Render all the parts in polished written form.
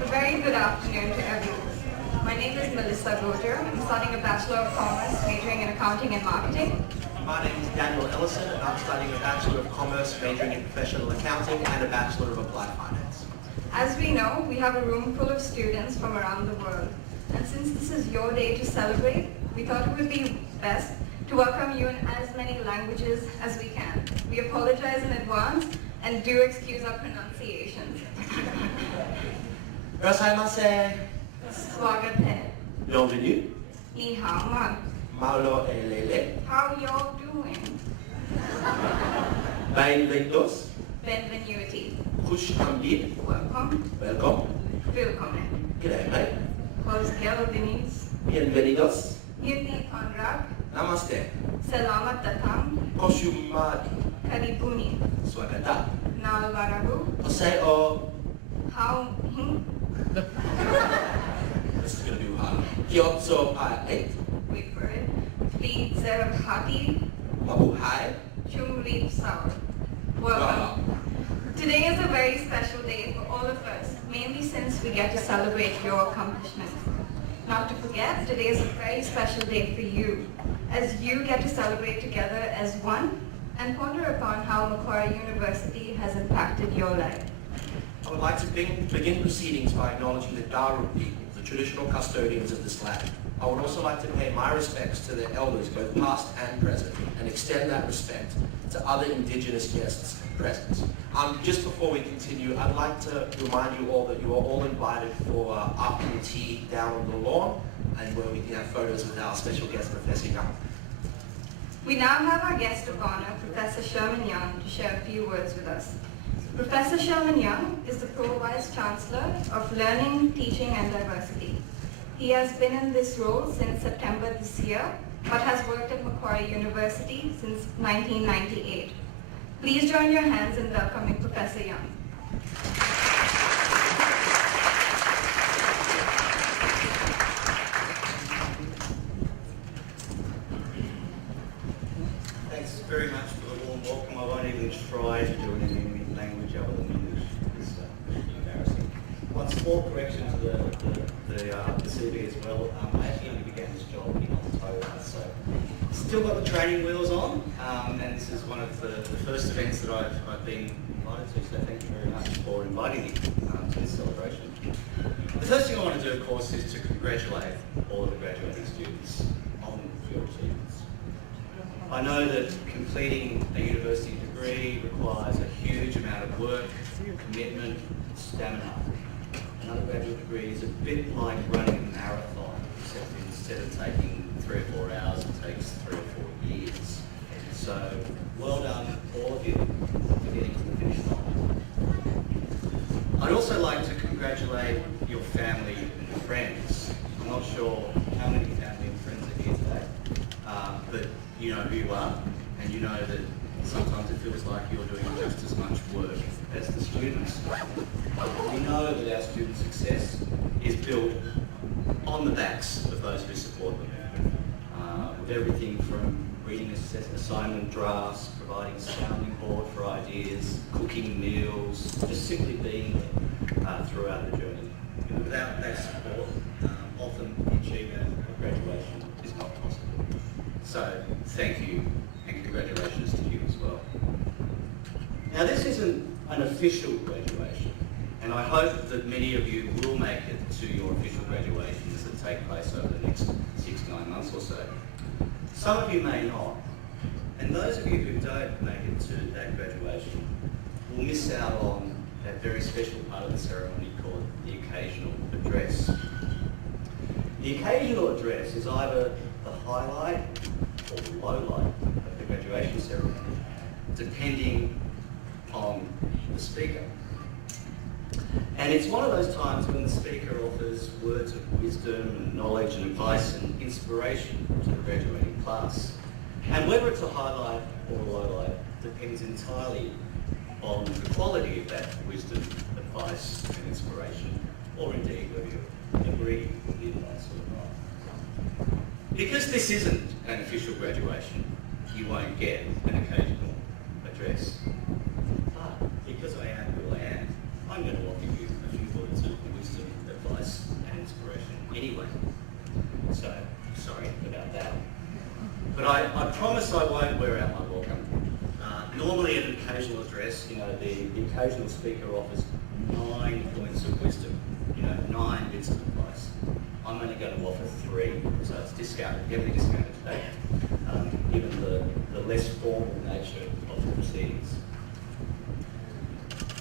A very good afternoon to everyone. My name is Melissa Gojer. I'm studying a Bachelor of Commerce, majoring in Accounting and Marketing. My name is Daniel Ellison, and I'm studying a Bachelor of Commerce, majoring in Professional Accounting and a Bachelor of Applied Finance. As we know, we have a room full of students from around the world. And since this is your day to celebrate, we thought it would be best to welcome you in as many languages as we can. We apologize in advance and do excuse our pronunciations. Rashaimase. Swagat hai. Bienvenue. Ni hao man. Maulo elele. How y'all doing? Bem-vindos. Benvenuti. Khush Amdid. Welcome. Welcome. Willkommen. G'day, mate. How's Denise? Bienvenidos. Hindi Konrak. Namaste. Selamat datang. Koshumadi. Karibuni. Swagata. Nalvarabu. Oseo. How This is going to be hard. Kyotso Paet. wait for it. Please Hati. Mabuhay. Chumrip Sour. Welcome. Today is a very special day for all of us, mainly since we get to celebrate your accomplishments. Not to forget, today is a very special day for you, as you get to celebrate together as one and ponder upon how Macquarie University has impacted your life. I would like to begin proceedings by acknowledging the Daru people, the traditional custodians of this land. I would also like to pay my respects to the elders, both past and present, and extend that respect to other Indigenous guests present. Just before we continue, I'd like to remind you all that you are all invited for afternoon tea down on the lawn, and where we can have photos with our special guest, Professor Young. We now have our guest of honor, Professor Sherman Young, to share a few words with us. Professor Sherman Young is the Pro Vice Chancellor of Learning, Teaching and Diversity. He has been in this role since September this year, but has worked at Macquarie University since 1998. Please join your hands in welcoming Professor Young. Thanks very much for the warm welcome. I won't even try to do it in any language other than English. It's embarrassing. One small correction to the CV as well. I actually only began this job in October, so still got the training wheels on, and this is one of the first events that I've been invited to, so thank you very much for inviting me to this celebration. The first thing I want to do, of course, is to congratulate all of the graduating students on your achievements. I know that completing a university degree requires a huge amount of work, commitment, stamina. Another graduate degree is a bit like running a marathon, except instead of taking 3 or 4 hours, it takes 3 or 4 years. So, well done, all of you, for getting to the finish line. I'd also like to congratulate your family and friends. I'm not sure how many family and friends are here today, but you know who you are, and you know that sometimes it feels like you're doing just as much work as the students. We know that our student success is built on the backs of those who support them, with everything from reading assignment drafts, providing sounding board for ideas, cooking meals, just simply being there throughout the journey. Without that support, often the achievement of graduation is not possible. So thank you and congratulations to you as well. Now this isn't an official graduation, and I hope that many of you will make it to your official graduations that take place over the next 6 to 9 months or so. Some of you may not, and those of you who don't make it to that graduation will miss out on that very special part of the ceremony called the occasional address. The occasional address is either the highlight or the lowlight of the graduation ceremony, depending on the speaker. And it's one of those times when the speaker offers words of wisdom and knowledge and advice and inspiration to the graduating class. And whether it's a highlight or a lowlight depends entirely on the quality of that wisdom, advice and inspiration, or indeed whether you agree with the advice or not. Because this isn't an official graduation, you won't get an occasional address. But because I am who I am, I'm going to offer you a few words of wisdom promise I won't wear out my welcome. Normally an occasional address, the occasional speaker offers 9 points of wisdom, 9 bits of advice. I'm only going to offer 3, so it's discounted, heavily discounted today, given the less formal nature of the proceedings.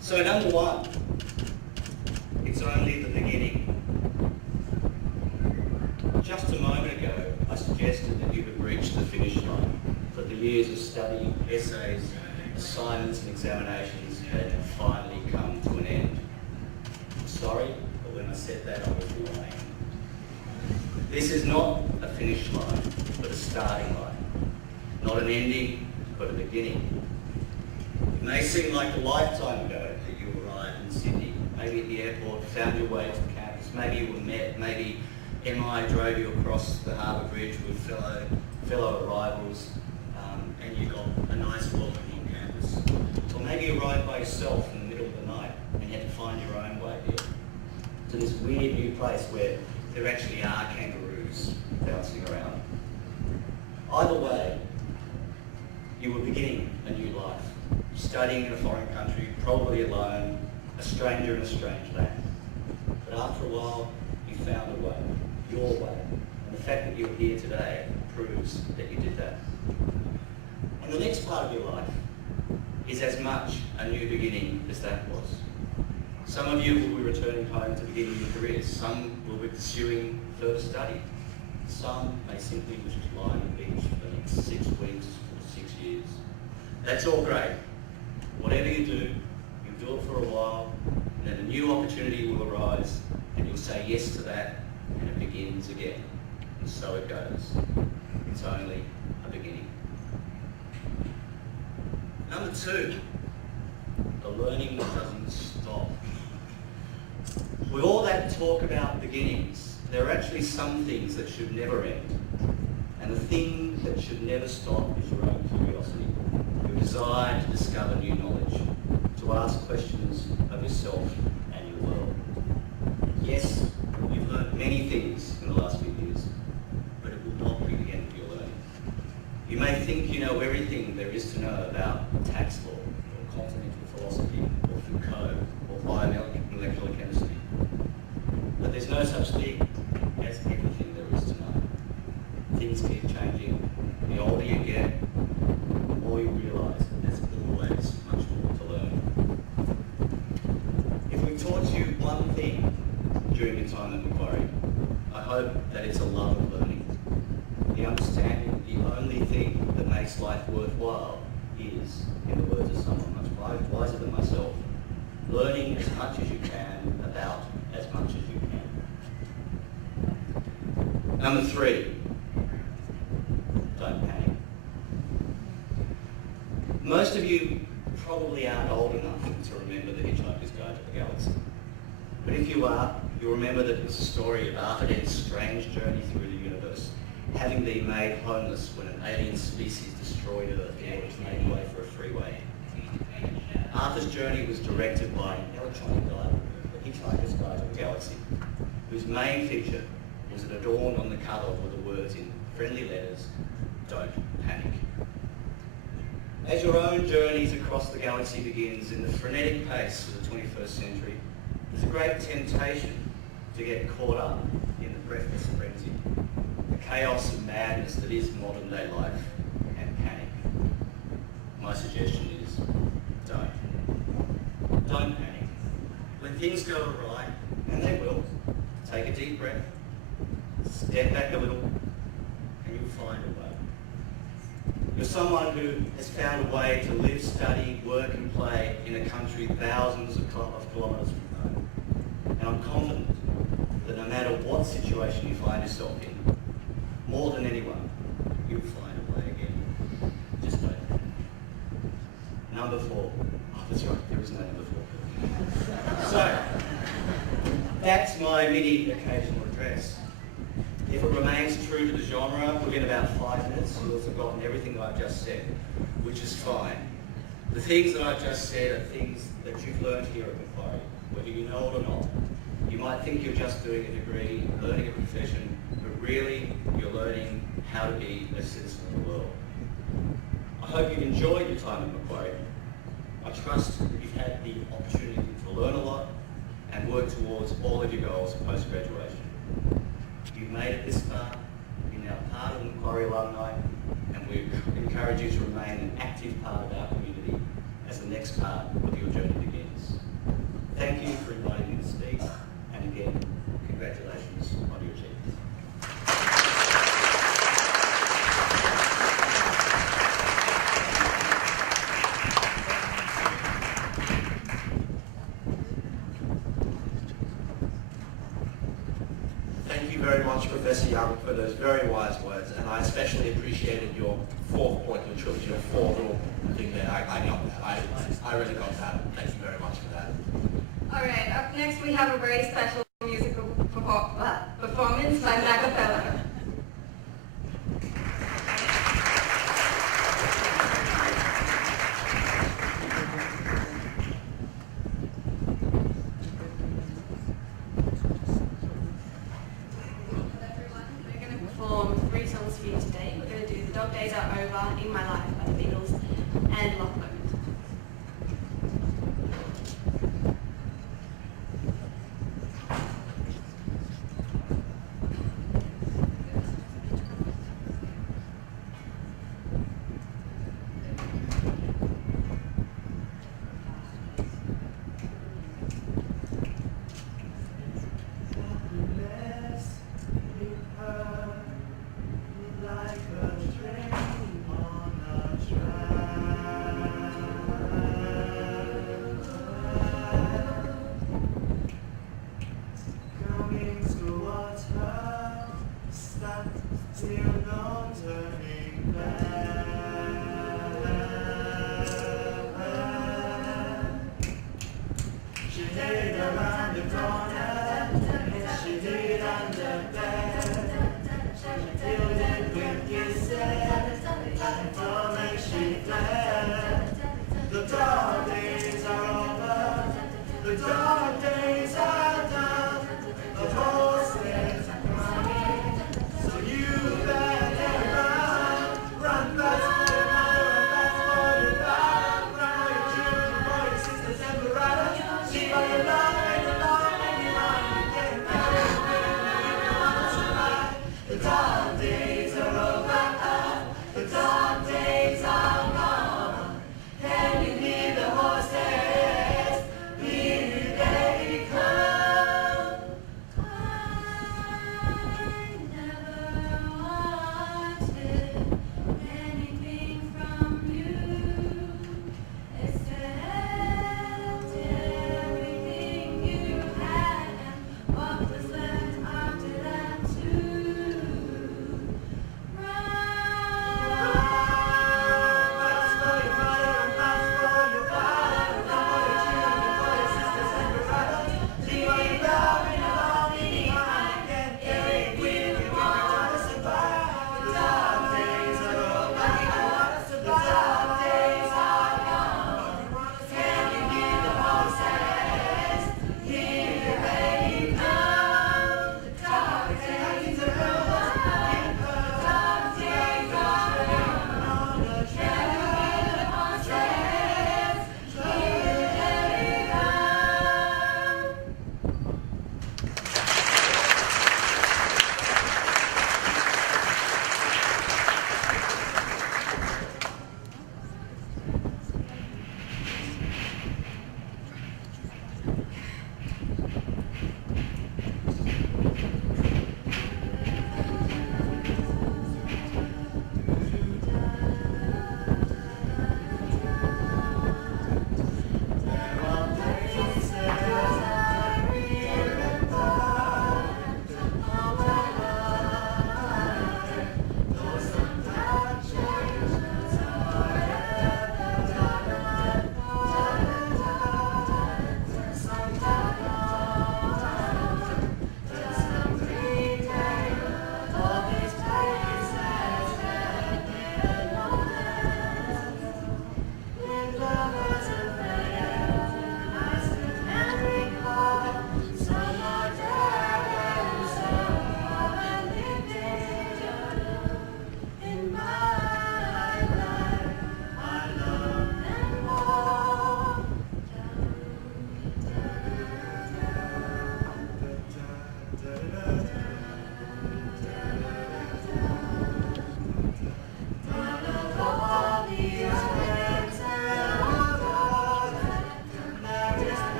So number 1, it's only the beginning. Just a moment ago, I suggested that you have reached the finish line, that the years of study, essays, assignments and examinations had finally come to an end. I'm sorry, but when I said that, I was lying. This is not a finish line, but a starting line. Not an ending, but a beginning. It may seem like a lifetime ago that you arrived in Sydney, maybe at the airport, found your way to the campus, maybe you were met, maybe MI drove you across the Harbour Bridge with fellow arrivals, and you got a nice welcome on campus. Or maybe you arrived by yourself in the middle of the night and you had to find your own way here to this weird new place where there actually are kangaroos bouncing around. Either way, you were beginning a new life, studying in a foreign country, probably alone, a stranger in a strange land. But after a while, you found a way, your way, and the fact that you're here today proves that you did that. And the next part of your life is as much a new beginning as that was. Some of you will be returning home to begin new careers. Some will be pursuing further study. Some may simply wish to lie on the beach for the next 6 weeks or 6 years. That's all great. Whatever you do it for a while, and then a new opportunity will arise, and you'll say yes to that, and it begins again. And so it goes. It's only a beginning. Number 2, the learning doesn't stop. With all that talk about beginnings, there are actually some things that should never end. And the thing that should never stop is your own curiosity, your desire to discover new knowledge, to ask questions of yourself and your world. Yes, you've learned many things in the last few years, but it will not be the end of your learning. You may think you know everything there is to know about tax law, or continental philosophy, or Foucault, or biomolecular chemistry. But there's no such thing as everything there is to know. Things keep changing. The older you get, the more you realise that there's always much more to learn. If we taught you one thing during your time at Macquarie, I hope that it's a love of learning. The understanding the only thing that makes life worthwhile is, in the words of someone much wiser than myself, learning as much as you can about as much as you can. Number 3, don't panic. Most of you probably aren't old enough to remember The Hitchhiker's Guide to the Galaxy. But if you are, you'll remember that it's a story of Arthur Dent's strange journey through the universe, having been made homeless when an alien species destroyed Earth in order to make way for a freeway. Arthur's journey was directed by an electronic guide, The Hitchhiker's Guide to the Galaxy, whose main feature was that adorned on the cover were the words in friendly letters, "Don't panic." As your own journeys across the galaxy begins in the frenetic pace of the 21st century, there's a great temptation to get caught up in the breathless frenzy, the chaos and madness that is modern day life, and panic. My suggestion is, don't. Don't panic. When things go awry, and they will, take a deep breath, step back a little, and you'll find a way. You're someone who has found a way to live, study, work and play in a country thousands of kilometres from home. And I'm confident that no matter what situation you find yourself in, more than anyone, you'll find a way again. Just don't panic. Number 4. Oh, that's right, there is no number 4. So, that's my mini occasional address. If it remains true to the genre, within about 5 minutes, you'll have forgotten everything that I've just said, which is fine. The things that I've just said are things that you've learned here at Macquarie, whether you know it or not. You might think you're just doing a degree, learning a profession, but really you're learning how to be a citizen of the world. hope you've enjoyed your time at Macquarie. I trust that you've had the opportunity to learn a lot and work towards all of your goals post-graduation. You've made it this far, you're now part of the Macquarie alumni, and we encourage you to remain an active part of our community as the next part of your journey begins. Thank you for inviting me to speak, and again, congratulations on your achievements. Thank you very much, Professor Young, for those very wise words, and I especially appreciated your fourth point, which was your four little thing there. I got that. I really got that. Thank you very much for that. All right, up next we have a very special musical performance by Macapella. Three songs for you today. We're going to do The Dog Days Are Over, In My Life by the Beatles, and Lock Moment. Like a train on a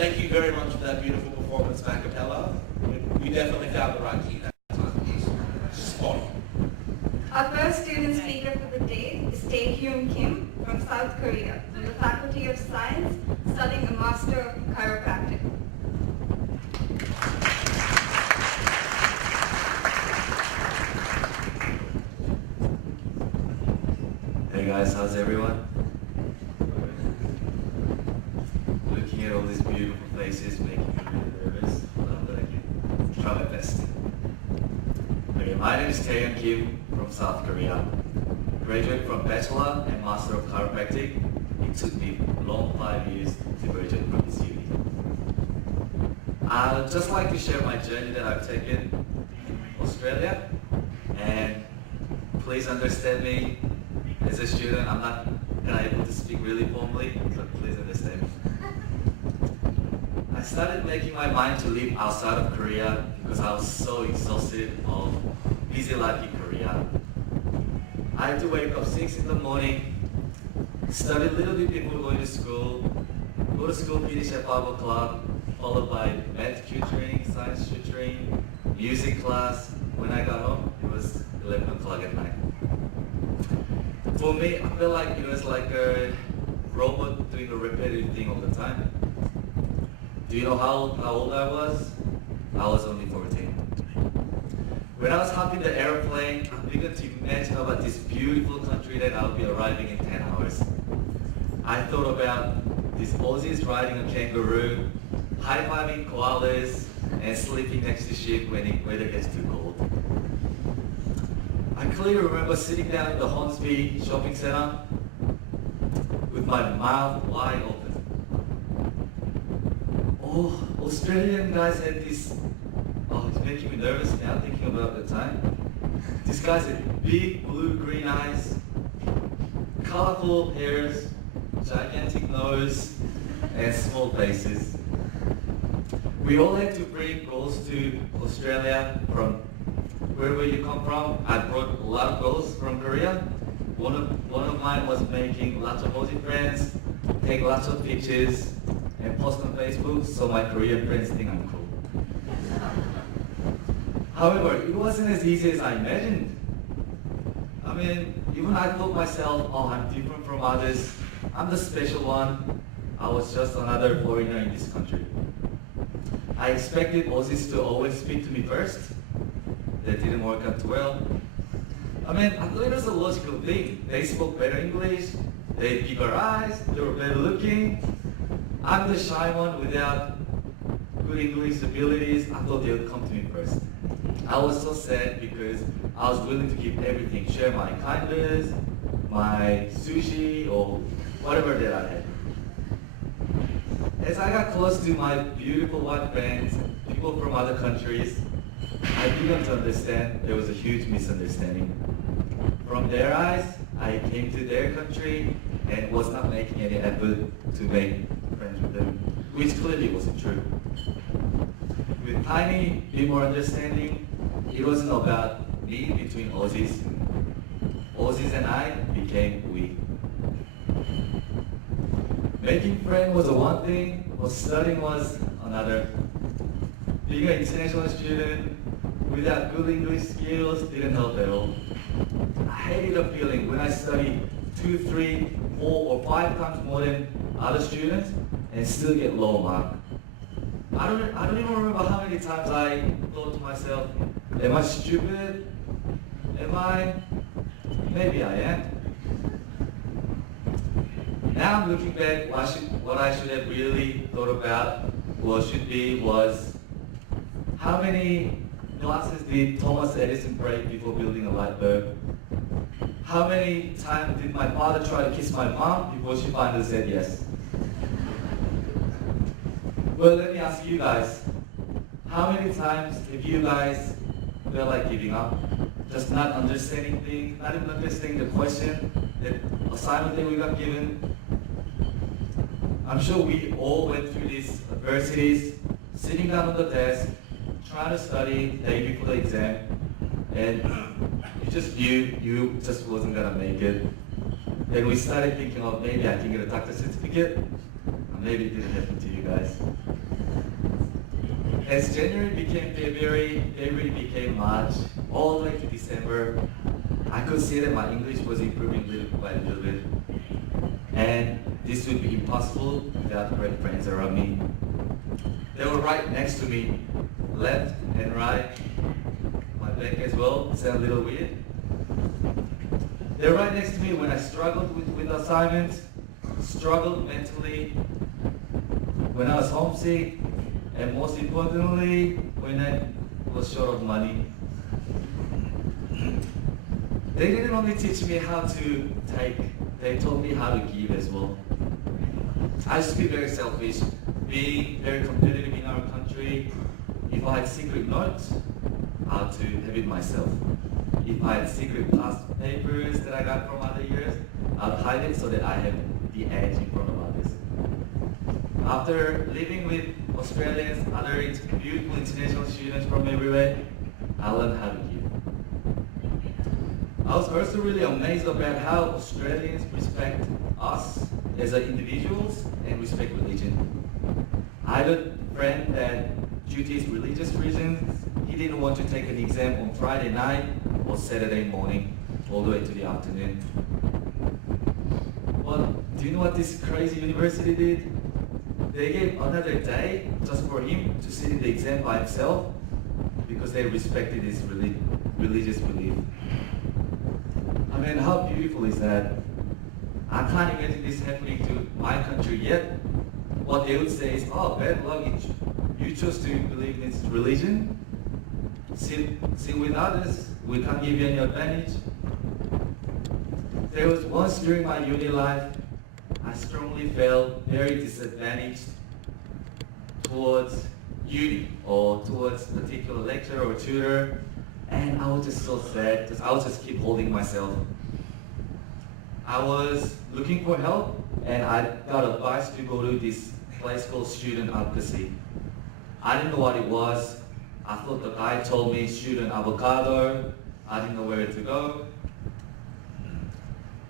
Thank you very much for that beautiful performance, Matt Capella. We definitely found the right key that time. Spot on. Our first student speaker for the day is Taehyung Kim from South Korea, from the Faculty of Science, studying a Master of Chiropractic. Hey guys, how's everyone? Looking at all these beautiful faces making me really nervous, but I'm gonna try my best. Okay, my name is Taehyung Kim from South Korea. Graduate from Bachelor and Master of Chiropractic. It took me a long 5 years to graduate from this uni. I'd just like to share my journey that I've taken in Australia, and please understand me. As a student, I'm not able to speak really formally, so please understand me. I started making my mind to live outside of Korea because I was so exhausted of busy life in Korea. I had to wake up 6 in the morning, study a little bit before going to school, go to school, finish at 5 o'clock, followed by math tutoring, science tutoring, music class. When I got home, it was 11 o'clock at night. For me, I felt like it was like a robot doing a repetitive thing all the time. Do you know how old I was? I was only 14. When I was hopping the airplane, I began to imagine about this beautiful country that I'll be arriving in 10 hours. I thought about these Aussies riding a kangaroo, high-fiving koalas, and sleeping next to ship when the weather gets too cold. I clearly remember sitting down in the Hornsby shopping center with my mouth wide open. Oh, Australian guys had this, oh, it's making me nervous now thinking about the time. These guys had big blue-green eyes, colorful hairs, gigantic nose, and small faces. We all had to bring girls to Australia from wherever you come from. I brought a lot of girls from Korea. One of mine was making lots of Aussie friends, take lots of pictures, and post on Facebook so my Korean friends think I'm cool. However, it wasn't as easy as I imagined. I mean, even I thought myself, oh, I'm different from others. I'm the special one. I was just another foreigner in this country. I expected Aussies to always speak to me first. That didn't work out well. I mean, I thought it was a logical thing. They spoke better English, they had bigger eyes, they were better looking. I'm the shy one without good English abilities. I thought they would come to me first. I was so sad because I was willing to give everything, share my kindness, my sushi, or whatever that I had. As I got close to my beautiful white friends, people from other countries, I began to understand there was a huge misunderstanding. From their eyes, I came to their country and was not making any effort to make friends with them, which clearly wasn't true. With tiny bit more understanding, it wasn't about me between Aussies. Aussies and I became we. Making friends was one thing, but studying was another. Being an international student without good English skills didn't help at all. I hated the feeling when I studied 2, 3, 4, or 5 times more than other students and still get low mark. I don't even remember how many times I thought to myself, am I stupid? Am I? Maybe I am. Now I'm looking back, what I should have really thought about was how many glasses did Thomas Edison break before building a light bulb? How many times did my father try to kiss my mom before she finally said yes? Well, let me ask you guys, how many times have you guys felt like giving up? Just not understanding things, not even understanding the question, the assignment that we got given? I'm sure we all went through these adversities, sitting down on the desk, trying to study the day before the exam, and you just knew you just wasn't gonna make it. Then we started thinking of maybe I can get a doctor's certificate. maybe it didn't happen to you guys. As January became February, February became March, all the way to December, I could see that my English was improving little by little bit. And this would be impossible without great friends around me. They were right next to me, left and right. My back as well, sound a little weird. They were right next to me when I struggled with assignments, struggled mentally, when I was homesick, and most importantly, when I was short of money. They didn't only teach me how to take, they taught me how to give as well. I used to be very selfish, being very competitive in our country. If I had secret notes, I had to have it myself. If I had secret past papers that I got from other years, I'd hide it so that I have the edge in front of others. After living with Australians, other beautiful international students from everywhere, I learned how to give. I was also really amazed about how Australians respect us as individuals and respect religion. I had a friend that due to his religious reasons, he didn't want to take an exam on Friday night or Saturday morning, all the way to the afternoon. Well, do you know what this crazy university did? They gave another day just for him to sit in the exam by himself because they respected his religious belief. I mean, how beautiful is that? I can't imagine this happening to my country yet. What they would say is, oh, bad luck, you chose to believe in this religion. Sit with others, we can't give you any advantage. There was once during my uni life, I strongly felt very disadvantaged towards uni or towards a particular lecturer or tutor, and I was just so sad because I would just keep holding myself. I was looking for help and I got advice to go to this place called Student Advocacy. I didn't know what it was. I thought the guy told me Student Avocado. I didn't know where to go.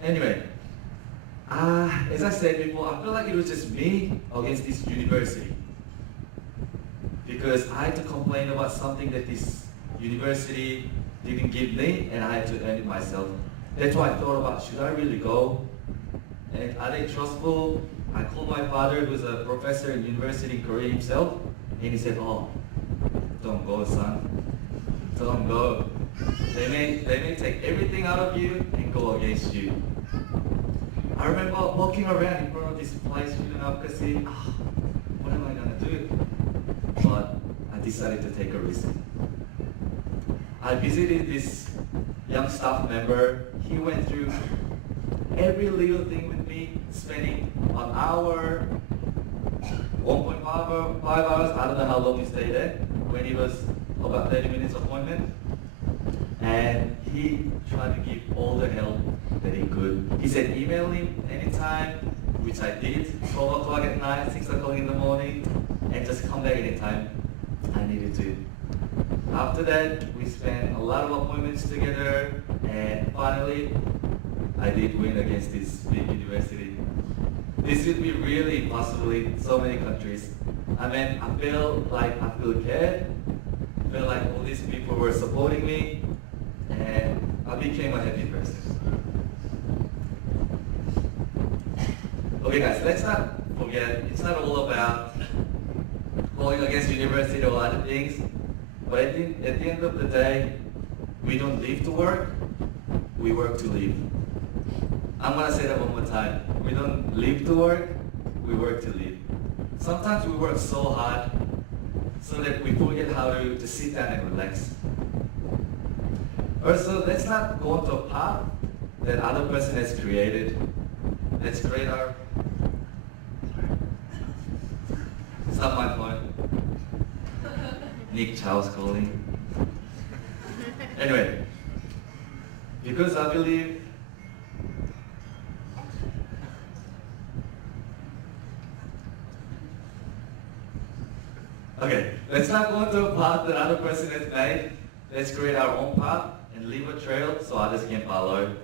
Anyway, as I said before, I felt like it was just me against this university. Because I had to complain about something that this university didn't give me and I had to earn it myself. That's why I thought about, should I really go? And are they trustful? I called my father, who's a professor in university in Korea himself, and he said, oh, don't go, son. Don't go. They may take everything out of you and go against you. I remember walking around in front of this place, Student Advocacy. What am I gonna do? But I decided to take a risk. I visited this young staff member. He went through every little thing with me, spending an hour, 1.5 hours, I don't know how long he stayed there, when it was about 30 minutes appointment. And he tried to give all the help that he could. He said email him anytime, which I did, 12 o'clock at night, 6 o'clock in the morning, and just come back anytime I needed to. After that, we spent a lot of appointments together, and finally, I did win against this big university. This would be really impossible in so many countries. I mean, I feel cared, I felt like all these people were supporting me, and I became a happy person. Okay guys, let's not forget, it's not all about going against university or other things, but at the end of the day, we don't live to work, we work to live. I'm gonna say that one more time. We don't live to work, we work to live. Sometimes we work so hard so that we forget how to sit down and relax. Also, let's not go into a path that other person has created. Let's create our... It's not my point. Nick Chow's calling. Anyway, because I believe okay, let's not go into a path that other person has made. Let's create our own path and leave a trail so others can follow.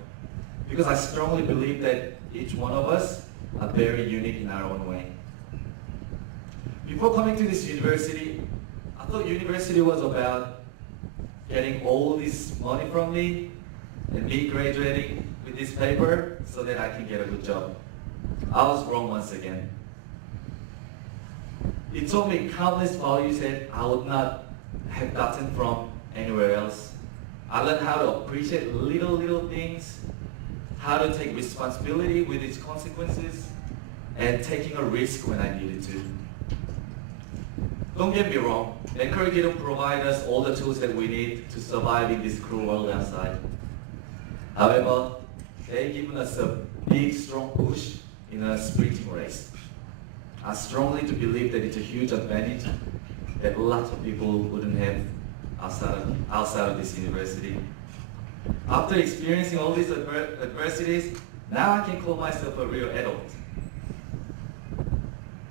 Because I strongly believe that each one of us are very unique in our own way. Before coming to this university, I thought university was about getting all this money from me and me graduating with this paper so that I can get a good job. I was wrong once again. It taught me countless values that I would not have gotten from anywhere else. I learned how to appreciate little things, how to take responsibility with its consequences, and taking a risk when I needed to. Don't get me wrong, Anchor didn't provide us all the tools that we need to survive in this cruel world outside. However, they've given us a big, strong push in a sprinting race. I strongly do believe that it's a huge advantage that lots of people wouldn't have outside of this university. After experiencing all these adversities, now I can call myself a real adult.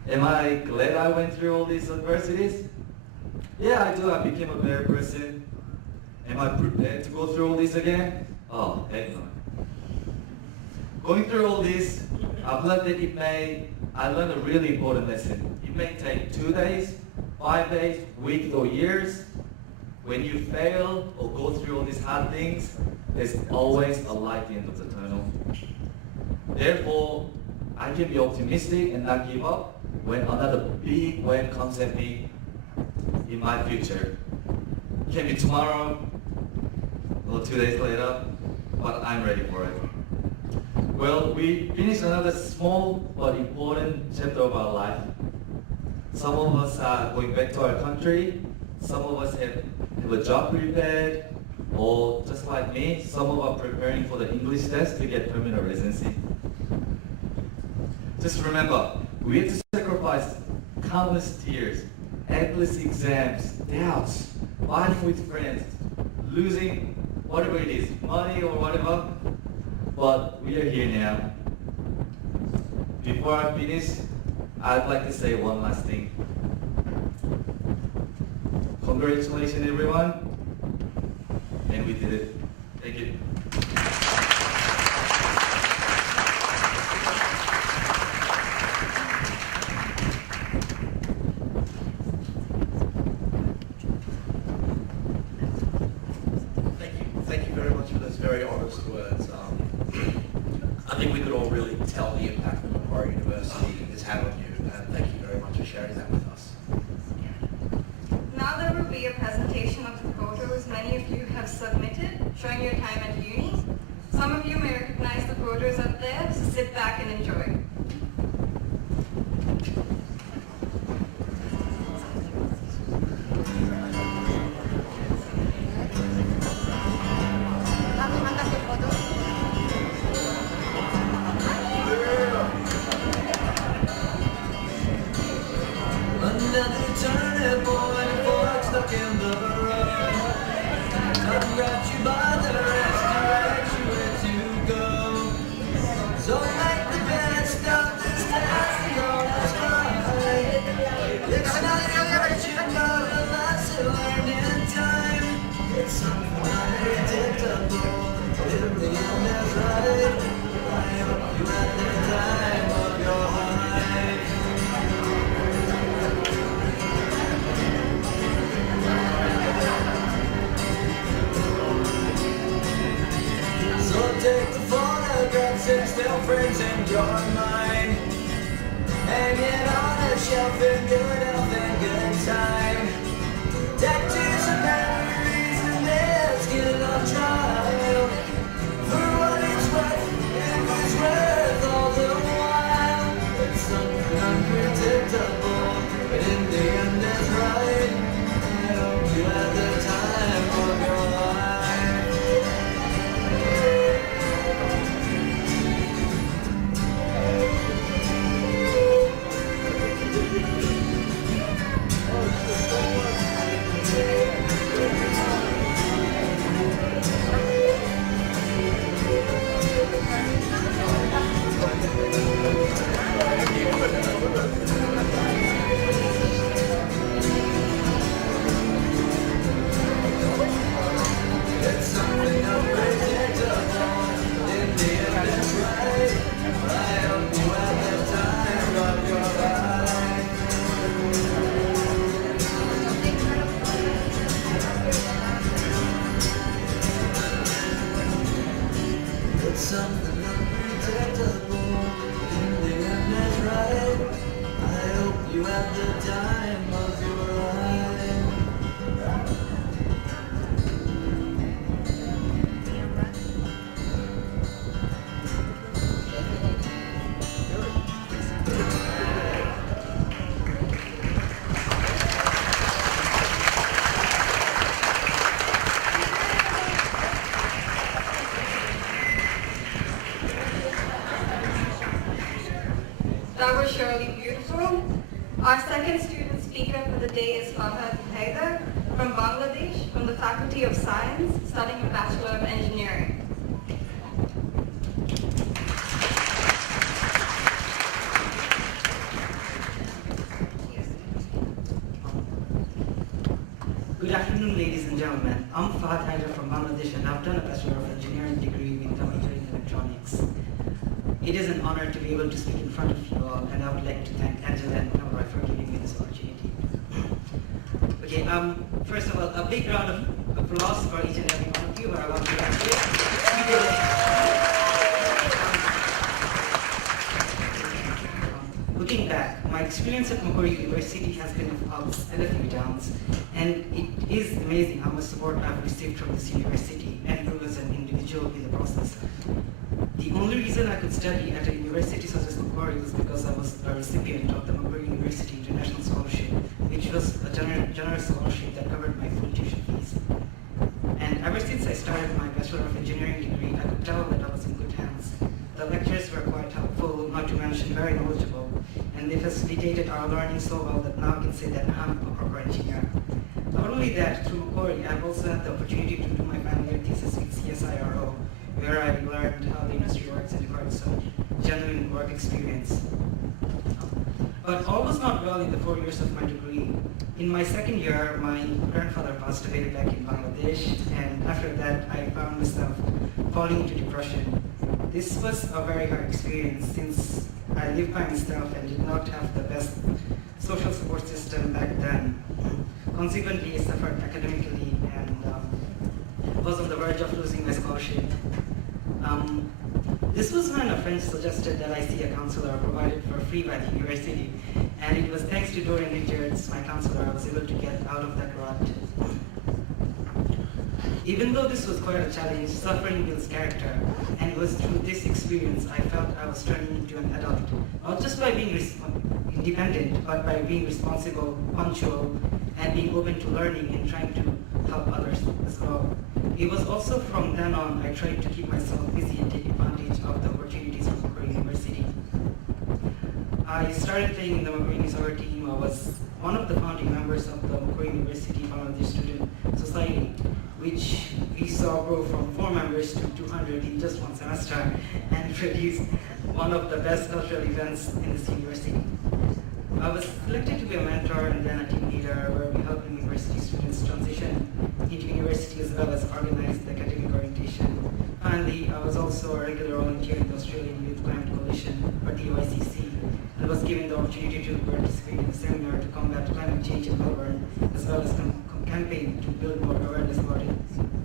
Am I glad I went through all these adversities? Yeah, I do. I became a better person. Am I prepared to go through all this again? Oh, heck no. Going through all this, I've learned that I learned a really important lesson. It may take 2 days, 5 days, weeks, or years. When you fail or go through all these hard things, there's always a light at the end of the tunnel. Therefore, I can be optimistic and not give up when another big wave comes at me in my future. It can be tomorrow or 2 days later, but I'm ready for it. Well, we finished another small but important chapter of our life. Some of us are going back to our country. Some of us have a job prepared, or just like me, some of us are preparing for the English test to get permanent residency. Just remember, we have to sacrifice countless tears, endless exams, doubts, fighting with friends, losing whatever it is, money or whatever, but we are here now. Before I finish, I'd like to say one last thing. Congratulations, everyone. And we did it. Thank you. Thank you very much for those very honest words. I think we could all really tell the impact that Macquarie University has had on you, and thank you very much for sharing that with us. Now there will be a presentation of the photos many of you have submitted showing your time at uni. Some of you may recognize the photos up there, so sit back and enjoy. Another turning point, fork stuck in the road. Nothing grabs you by the wrist, directs you where to go. So make the best of this task you're gonna try. It's another that you know the lots to learn in time. It's something unpredictable, but in the end that's right. I hope you had the time of your life. So take the photographs and still frames in your mind. Hang it on a shelf in good health and good time. Tattoos and memories and their skin on trial. For what it's worth, it was worth all the while. It's something unpredictable, but in the end it's right. I hope you had the time of your life. That was surely beautiful. Our second student speaker for the day is Farhad Haider from Bangladesh, from the Faculty of Science, studying a Bachelor of Engineering. Good afternoon, ladies and gentlemen. I'm Fahad Haider from Bangladesh, and I've done a Bachelor of Engineering degree with a major in electronics. It is an honor to be able to speak in front of you all, and I would like to thank Angela and Nora for giving me this opportunity. Okay, first of all, a big round of applause for each and every one of you who are allowed to Looking back, my experience at Macquarie University has been of ups and a few downs, and it is amazing how much support I've received from this university and grew as an individual in the process. The only reason I could study at a university such as Macquarie was because I was a recipient of the Macquarie University International Scholarship, which was a generous scholarship that covered my full tuition fees. And ever since I started my Bachelor of Engineering degree, I could tell that I was in good hands. The lectures were quite helpful, not to mention very knowledgeable, and they facilitated our learning so well that now I can say that I'm a proper engineer. Not only that, through Macquarie, I've also had the opportunity to do my final year thesis with CSIRO, where I learned how the industry works and acquired some genuine work experience. But all was not well in the 4 years of my degree. In my second year, my grandfather passed away back in Bangladesh, and after that, I found myself falling into depression. This was a very hard experience since I lived by myself and did not have the best social support system back then. Consequently, I suffered academically and was on the verge of losing my scholarship. This was when a friend suggested that I see a counselor provided for free by the university, and it was thanks to Dorian Richards, my counselor, I was able to get out of that rut. Even though this was quite a challenge, suffering builds character, and it was through this experience I felt I was turning into an adult, not just by being independent, but by being responsible, punctual, and being open to learning and trying to help others as well. It was also from then on I tried to keep myself busy and take advantage of the opportunities from Macquarie University. I started playing in the Macquarie soccer team. I was one of the founding members of the Macquarie University Bangladesh Student Society, which we saw grow from 4 members to 200 in just one semester and produced one of the best cultural events in this university. I was selected to be a mentor and then a team leader where we helped university students transition into university as well as organize the academic orientation. Finally, I was also a regular volunteer in the Australian Youth Climate Coalition, or the OICC, and was given the opportunity to participate in a seminar to combat climate change in Melbourne, as well as campaign to build more awareness about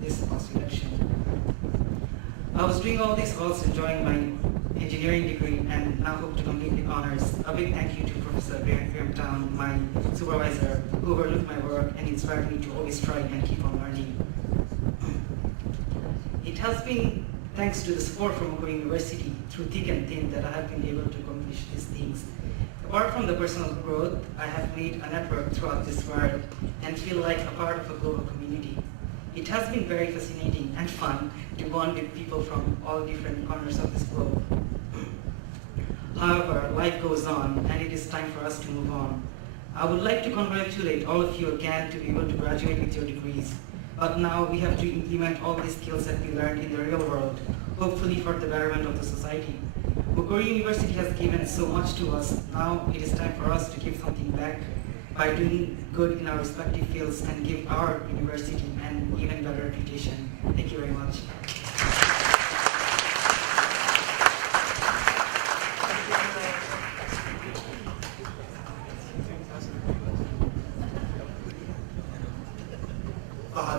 this past election. I was doing all this whilst enjoying my engineering degree and now hope to complete with honors. A big thank you to Professor Graham Town, my supervisor, who overlooked my work and inspired me to always try and keep on learning. It has been thanks to the support from Macquarie University through thick and thin that I have been able to accomplish these things. Apart from the personal growth, I have made a network throughout this world and feel like a part of a global community. It has been very fascinating and fun to bond with people from all different corners of this globe. However, life goes on and it is time for us to move on. I would like to congratulate all of you again to be able to graduate with your degrees. But now we have to implement all these skills that we learned in the real world, hopefully for the betterment of the society. Macquarie University has given so much to us. Now it is time for us to give something back by doing good in our respective fields and give our university an even better reputation. Thank you very much.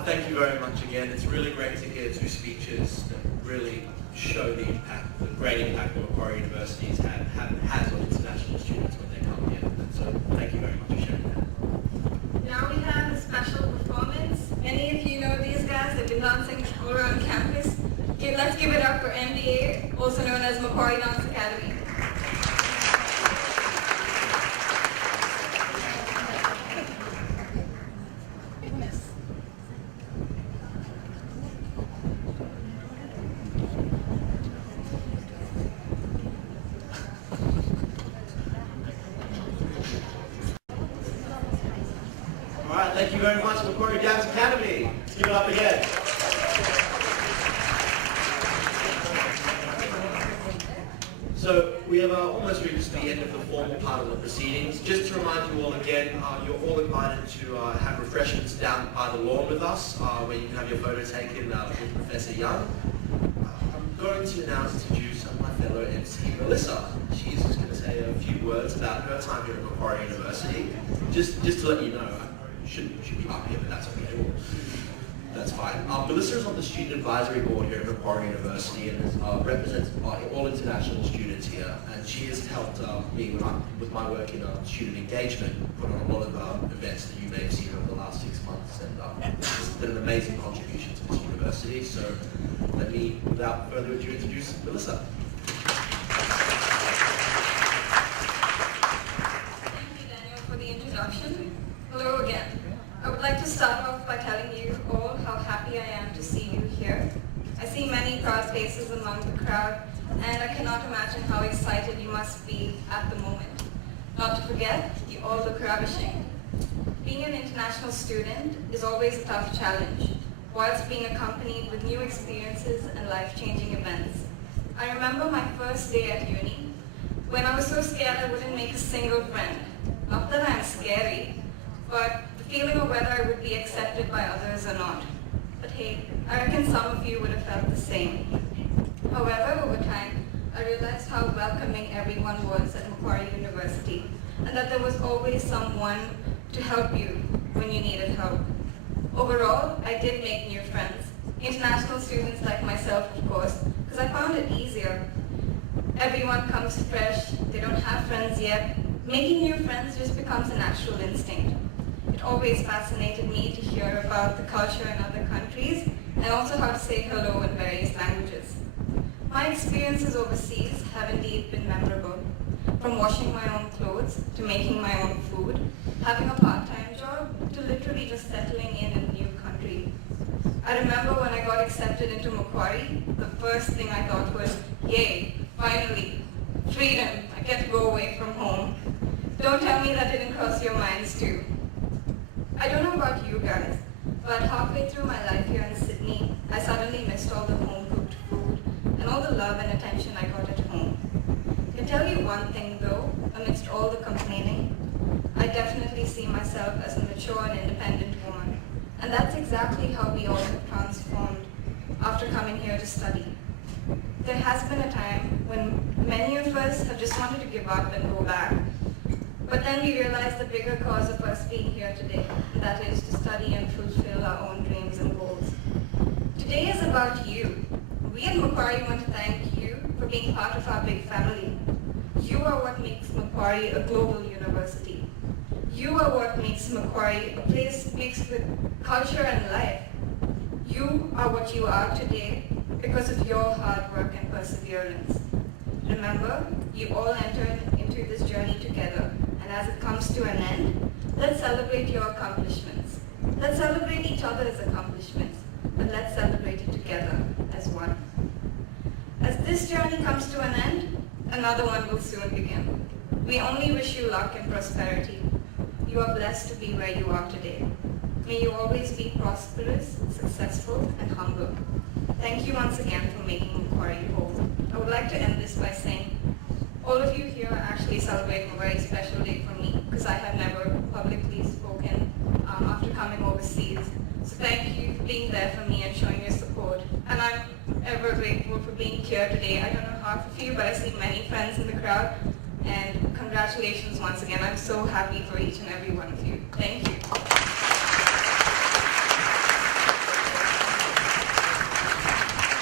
Thank you very much again. It's really great to hear 2 speeches that really show the impact, the great impact that Macquarie University has on international students when they come here. And so thank you very much for sharing that. Now we have a special performance. Many of you know these guys. They've been dancing all around campus. Okay, let's give it up for MDA, also known as Macquarie Dance Academy. Thank you very much, Macquarie Dance Academy. Let's give it up again. So we have almost reached the end of the formal part of the proceedings. Just to remind you all again, you're all invited to have refreshments down by the lawn with us, where you can have your photo taken with Professor Young. I'm going to now introduce my fellow MC, Melissa. She's just going to say a few words about her time here at Macquarie University. Just to let you know, I should be up here, but that's okay. That's fine. Melissa is on the Student Advisory Board here at Macquarie University and represents all international students here. And she has helped me with my work in student engagement, put on a lot of events that you may have seen over the last 6 months. And it's been an amazing contribution to this university. So let me, without further ado, introduce Melissa. Thank you, Daniel, for the introduction. Hello again. I would like to start off by telling you all how happy I am to see you here. I see many proud faces among the crowd, and I cannot imagine how excited you must be at the moment. Not to forget, you all look ravishing. Being an international student is always a tough challenge, whilst being accompanied with new experiences and life-changing events. I remember my first day at uni, when I was so scared I wouldn't make a single friend. Not that I'm scary, but the feeling of whether I would be accepted by others or not. But hey, I reckon some of you would have felt the same. However, over time, I realized how welcoming everyone was at Macquarie University, and that there was always someone to help you when you needed help. Overall, I did make new friends. International students like myself, of course, because I found it easier. Everyone comes fresh, they don't have friends yet. Making new friends just becomes a natural instinct. It always fascinated me to hear about the culture in other countries and also how to say hello in various languages. My experiences overseas have indeed been memorable. From washing my own clothes to making my own food, having a part-time job to literally just settling in a new country. I remember when I got accepted into Macquarie, the first thing I thought was, yay, finally, freedom, I get to go away from home. Don't tell me that didn't cross your minds too. I don't know about you guys, but halfway through my life here in Sydney, I suddenly missed all the home-cooked food and all the love and attention I got at home. I can tell you one thing though, amidst all the complaining, I definitely see myself as a mature and independent woman. And that's exactly how we all have transformed after coming here to study. There has been a time when many of us have just wanted to give up and go back. But then we realized the bigger cause of us being here today, and that is to study and fulfill our own dreams and goals. Today is about you. We at Macquarie want to thank you for being part of our big family. You are what makes Macquarie a global university. You are what makes Macquarie a place mixed with culture and life. You are what you are today because of your hard work and perseverance. Remember, you all entered into this journey together, and as it comes to an end, let's celebrate your accomplishments. Let's celebrate each other's accomplishments, but let's celebrate it together as one. As this journey comes to an end, another one will soon begin. We only wish you luck and prosperity. You are blessed to be where you are today. May you always be prosperous, successful, and humble. Thank you once again for making Macquarie whole. I would like to end this by saying, all of you here are actually celebrating a very special day for me because I have never publicly spoken after coming overseas. So thank you for being there for me and showing your support. And I'm ever grateful for being here today. I don't know half of you, but I see many friends in the crowd. And congratulations once again. I'm so happy for each and every one of you. Thank you.